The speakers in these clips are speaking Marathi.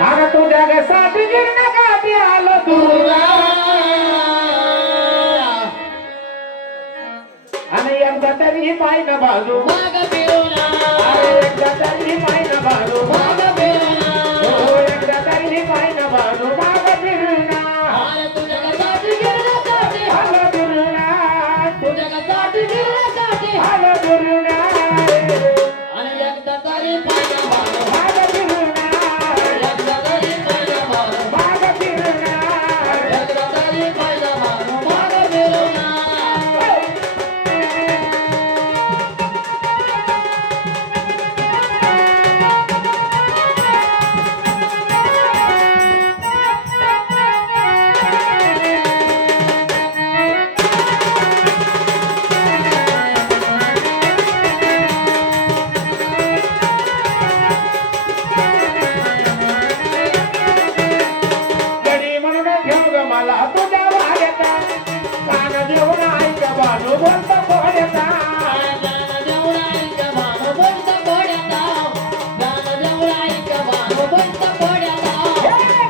अगं तुझ्या गसाठी गिरण्यासाठी आलो तुला आणि एकदा तरी पाहिलं बाजू माग फिरवला अरे एकदा तरी पाहिलं बाजू माग फिरवला हो एकदा तरी पाहिलं बाजू माग फिरला अरे तुझ्या गसाठी गिरण्यासाठी आलो तुला तुझ्या गसाठी गिरण्यासाठी आलो तुला आणि एकदा तरी पाहिला बाळू माग फिरला एकदा तरी पाहिला बाळू माग फिरला एकदा तरी पाहिला बाळू माग फिरवला गडी म्हणून ठेव ग मला तुझ्या वाड्याचा कान देऊन ऐक बाजू बोलतो कोड्याचा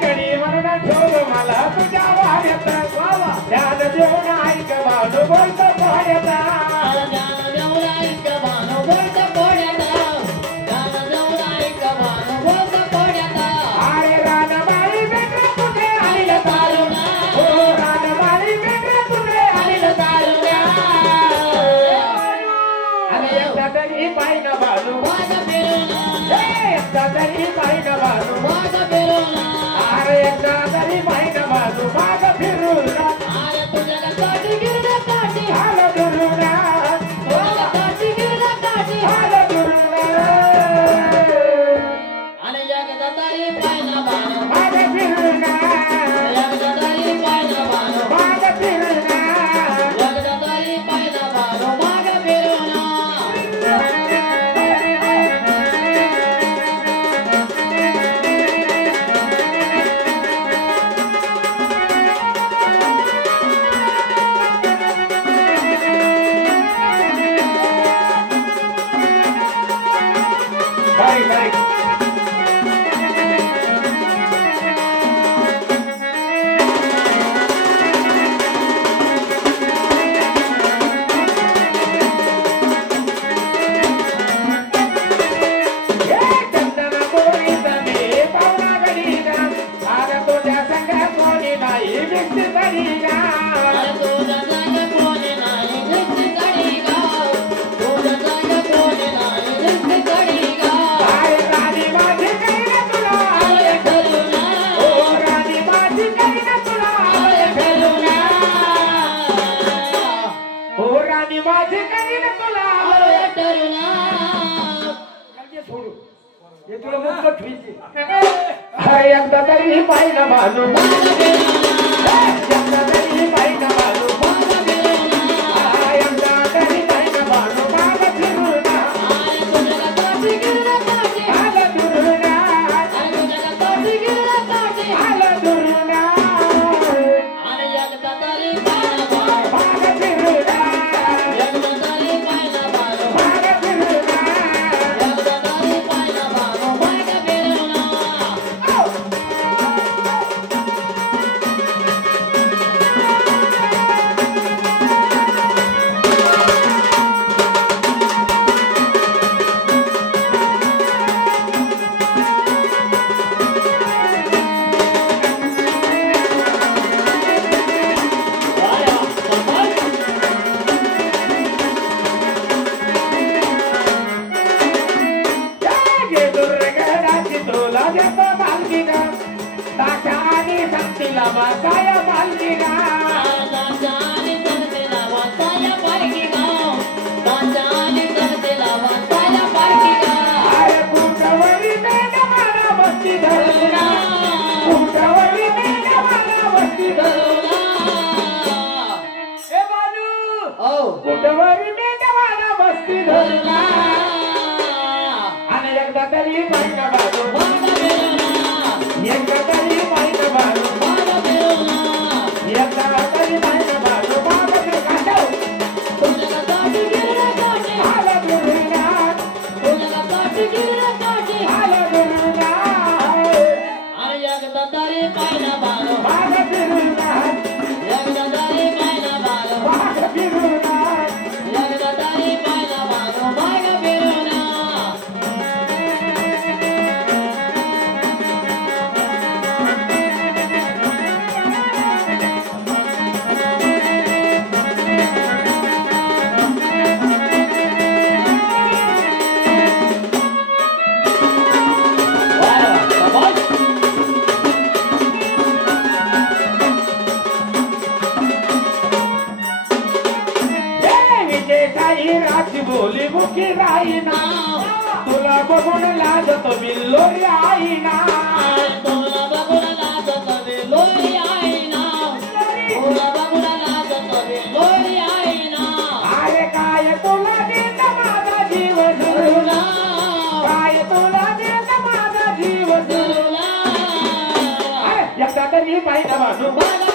गडी म्हणून ठेव ग मला तुझ्या वाड्याचा ध्यान देऊन ऐक बाजू बोलतो कोड्याचा अरे रानबाई बेटा तुझे आईला तारुण्या हो रानबाई बेटा तुझे आईला तारुण्या आणि एकदा तरी पाहिलं बाजू एकदा तरी पाहिलं बाजू अरे एकदा तरी पाहिलं बाजू माग फिरूला आलो दुरुला आलो दुरुला माग फिरूला माग फिरूला बारीक बारीक चंदना गोरीचा मी पाहुणा गडीला आग तुझ्या संग कोणी नाही विष्ट गडीला अरे राणी माझी काही ना तुला ओ राणी माझी काही ना तुला ओ राणी माझी काही ना तुला सोडू हे तुला मुक्त ठेवायची अरे एकदा तरी पाहिलं बाजू एकदा तरी पाहिलं बाजू एकदा तरी पाहिलं बाजू माग फिरूला आलो दुरुला आलो दुरुला माग फिरूला माग फिरूला ये दुर्गडाची तुला देतो मालकीना ताशा आणि संतीला बसाय मालकीना अरे कुठवरी मेंढपाळा बसती धरूला कुठवरी मेंढपाळा बसती धरूला कुठवरी मेंढपाळा बसती धरूला आणि एकदा तरी पाहिलं बाजू एकदा तरी पाहिलं बाजू एकदा तरी पाहिलं बाजू आईना तुला बघून लाजतो बिल्लोरी आईना तुला बघून लाजतो बिल्लोरी आईना तुला बघून लाजतो बिल्लोरी आईना अरे काय तुला देत माझा जीव धरुला काय तुला देत माझा जीव धरुला एकदा तरी पाहिजे बाजू